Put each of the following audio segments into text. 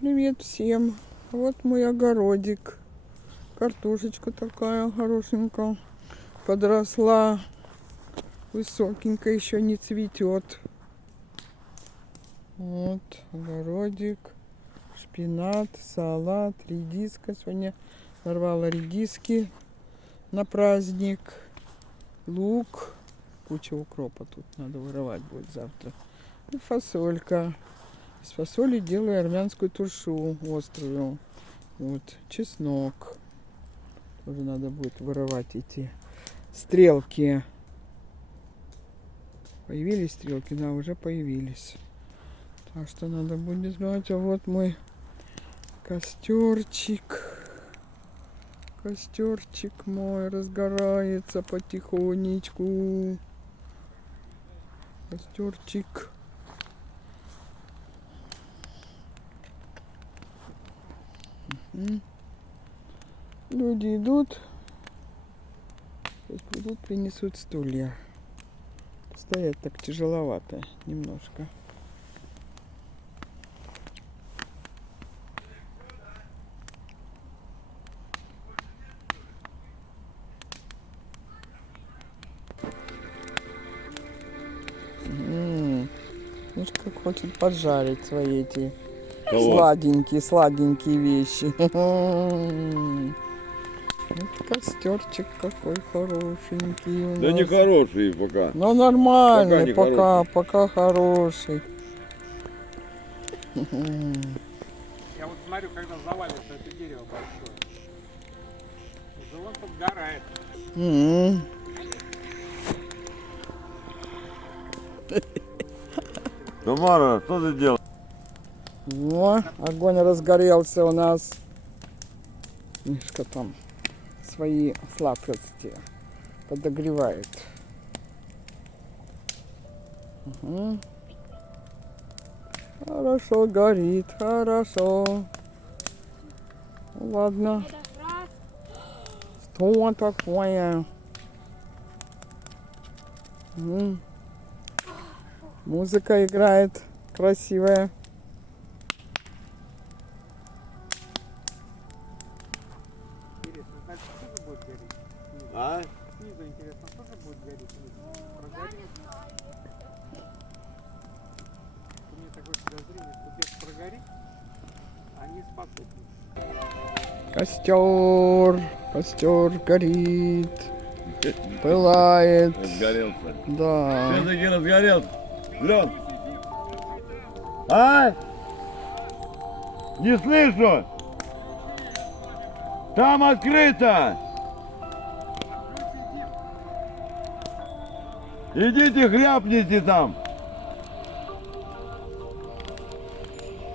Привет всем. Вот мой огородик. Картошечка такая хорошенькая. Подросла. Высокенькая, еще не цветет. Вот огородик. Шпинат, салат, редиска. Сегодня нарвала редиски на праздник. Лук. Куча укропа тут надо вырывать будет завтра. И фасолька. Из фасоли делаю армянскую туршу острую. Вот, чеснок. Тоже надо будет вырывать эти стрелки. Появились стрелки? Да, уже появились. Так что надо будет сделать. А вот мой костерчик. Костерчик мой разгорается потихонечку. Костерчик. Люди идут. Сейчас придут, принесут стулья. Стоять так тяжеловато немножко. Видишь, как хочет поджарить свои эти сладенькие вещи. Вот костерчик какой хорошенький у нас. Да не хороший пока. Ну нормальный, пока хороший. Я вот смотрю, когда завалится это дерево большое, уже он подгорает. Тамара, что ты делаешь? О, огонь разгорелся у нас. Мишка там свои сладости подогревает. Угу. Хорошо горит, хорошо. Ладно. Что такое? Музыка играет красивая. Интересно, дальше тоже будет гореть? А? Снизу, интересно, тоже будет гореть? Прогорит? У меня такое подозрение, что здесь прогорит, а низ потухнет. Костер горит, пылает. Разгорелся. Да. Все-таки разгорелся. Лён. А? Не слышу. Там открыто. Идите хряпните там.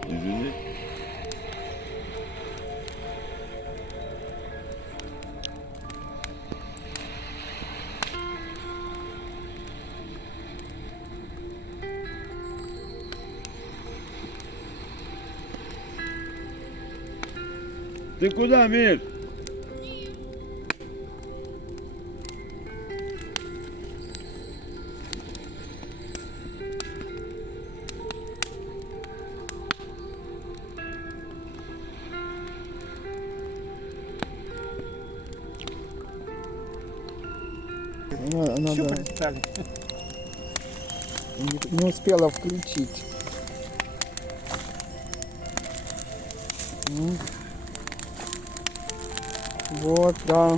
Извини. Ты куда, Миш? Надо, пристали? не успела включить. Вот, да.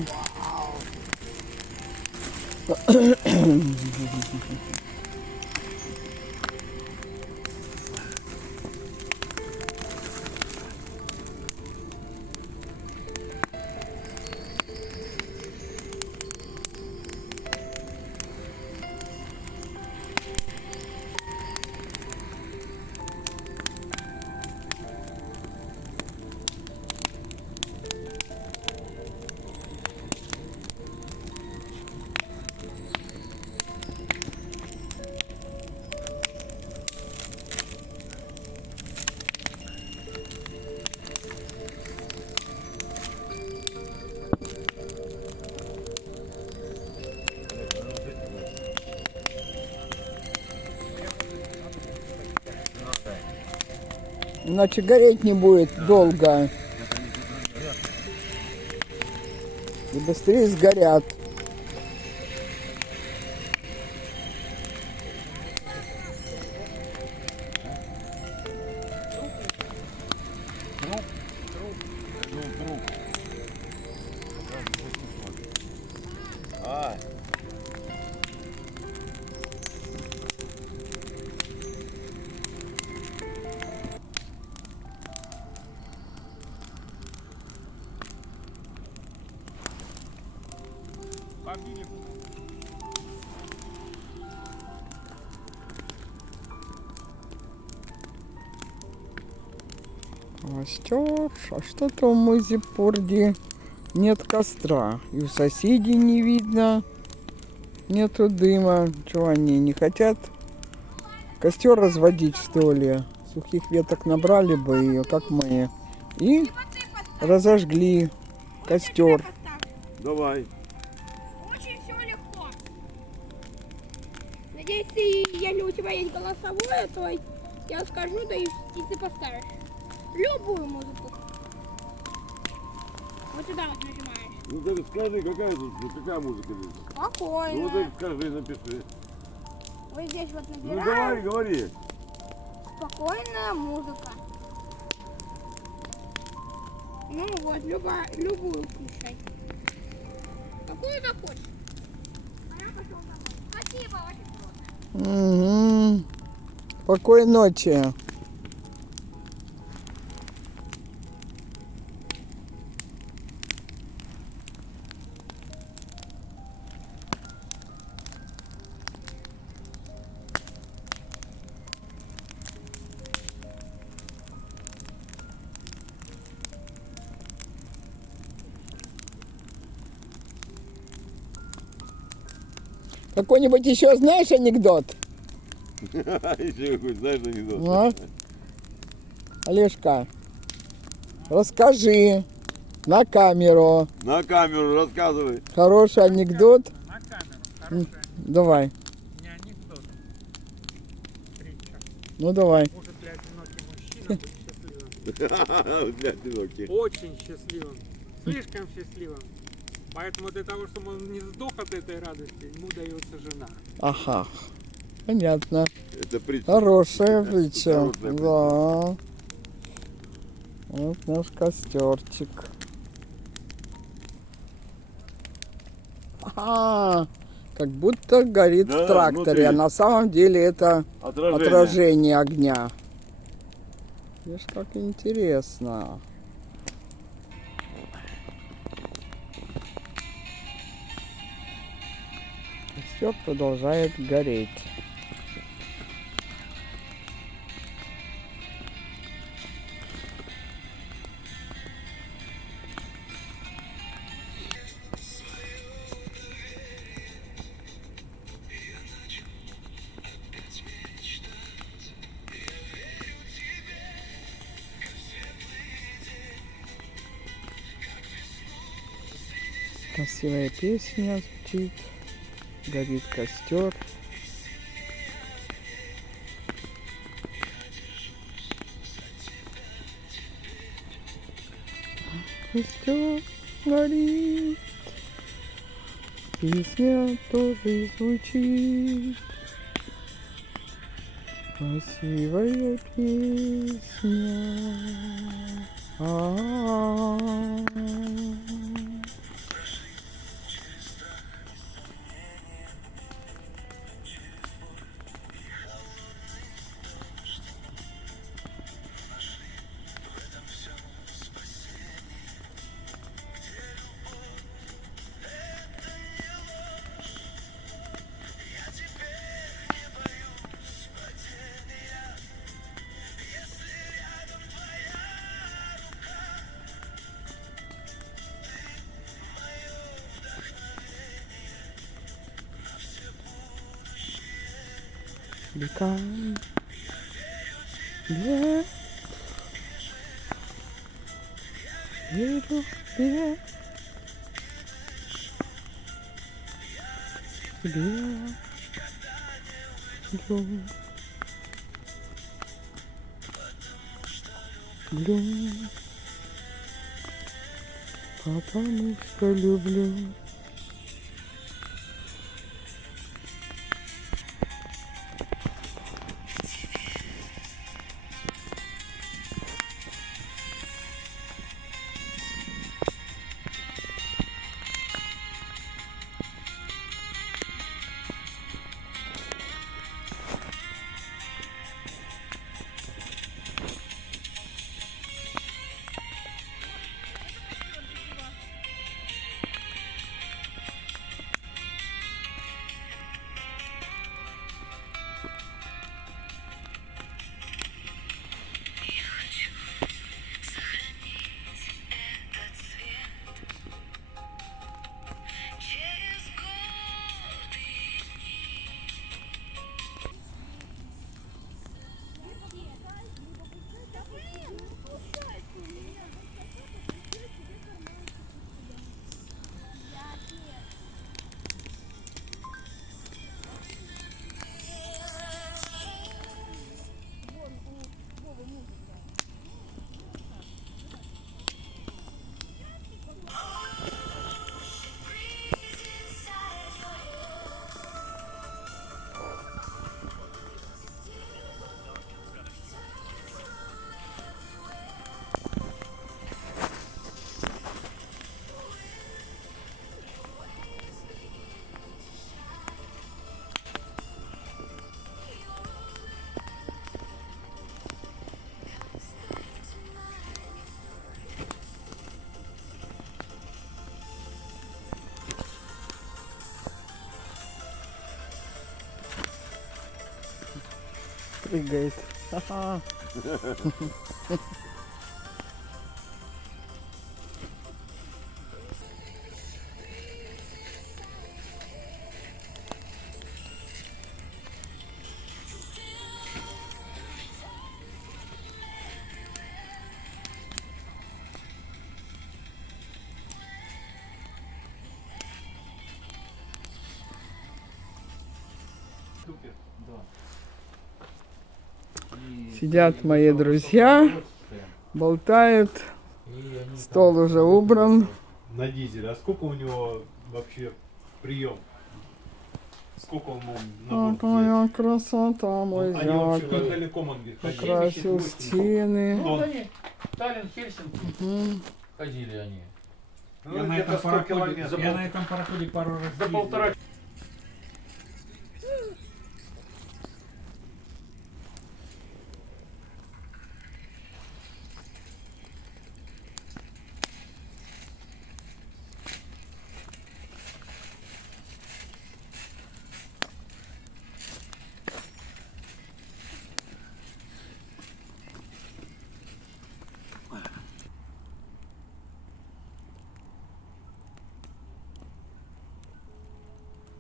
Иначе гореть не будет долго. И быстрее сгорят. А, Побили. Костер, а что-то в Мазипурде нет костра. И у соседей не видно, нету дыма. Чего они не хотят костер разводить, что ли? Сухих веток набрали бы ее, как мы, и разожгли костер. давай. Очень все легко. Надеюсь, если у тебя есть голосовое, то я скажу, да и ты поставишь. Любую музыку. Вот сюда вот нажимаешь. Ну ты скажи, какая музыка лежит? Ну Спокойно. ты скажи, напиши. Вот здесь вот Ну давай, набираешь. говори. Спокойная музыка. Ну вот, любую включай. Какую захочешь. А я пошел домой. Спасибо, очень круто. Угу. Спокойной ночи. Какой-нибудь еще знаешь анекдот? Еще какой, знаешь, анекдот? А? Олежка, расскажи на камеру. На камеру рассказывай. Хороший анекдот. На камеру. Хорошая. Давай. Не анекдот. Притча. Ну давай. Может для одинокий мужчина быть счастливым. Для одиноких. Очень счастливым. Слишком счастливым. Поэтому для того, чтобы он не сдох от этой радости, ему дается жена. Ага. Понятно. Это притча. Хорошая притча. Хорошая притча. Да. Вот наш костерчик. Ага. Как будто горит Да, в тракторе, а внутри. на самом деле это Отражение. отражение огня. Видишь, как интересно. Костер продолжает гореть. Красивая песня звучит, горит костер. Костер горит, песня тоже звучит. Красивая песня. А-а-а. Become yeah. Little bit. Yeah. Yo. люблю, потому что люблю. Прыгает. Ха-ха. Супер, да. Сидят мои друзья, болтают, стол уже убран. На дизеле. А сколько у него вообще прием? Сколько он может Какая красота, мой Они вообще зятя. далеко, он говорит, ходили. Покрасил стены. Он- Они Таллин, Хельсинки Мгм. ходили они. Ну, где-то 100 километров. Я на этом пароходе пару раз За ездил. 1,5.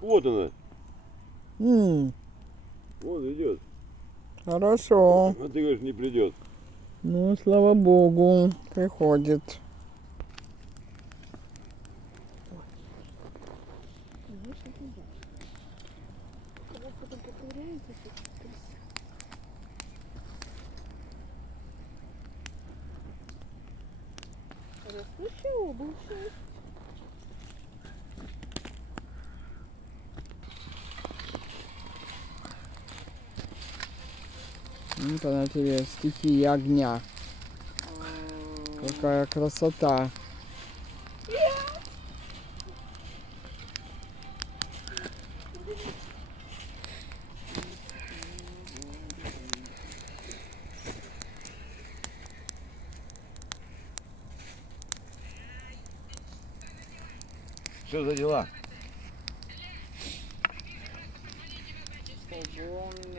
Вот она. М, Вот идет. Хорошо. А ты говоришь, не придет. Ну, слава богу, приходит. Растущая обувь. Вот она тебе, стихия огня. Какая красота. Что за дела? Огонь.